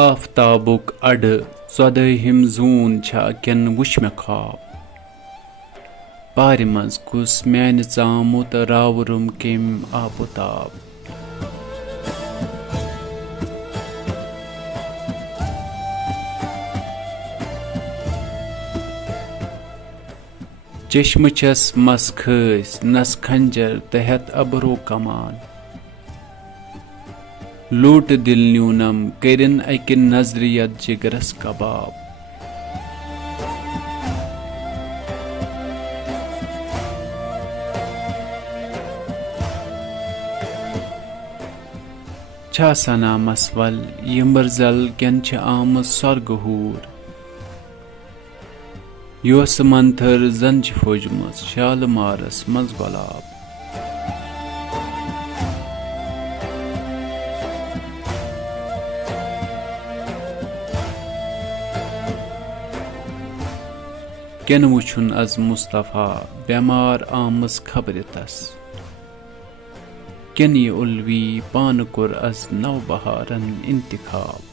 aaftabuk adeh chodehim zoon cha ken wuch me khab pari mans kus miane zamut rawrum kim aputab चश्म छस मस खस नस खंजर तहत अबरो कमान लूट दिल न्यूनम करिन अकिन नजरियत जिगरस कबाब छा सना मसवल यमरजल केन छ आम स्वर्गहूर योस मंथर जंज फुजमस शालमारस मज गुलाब केन वुछुन अज मुस्तफा बेमार आमस खबर तस केन ये उल्वी पान कुर अज नव बहारन इंतिखाब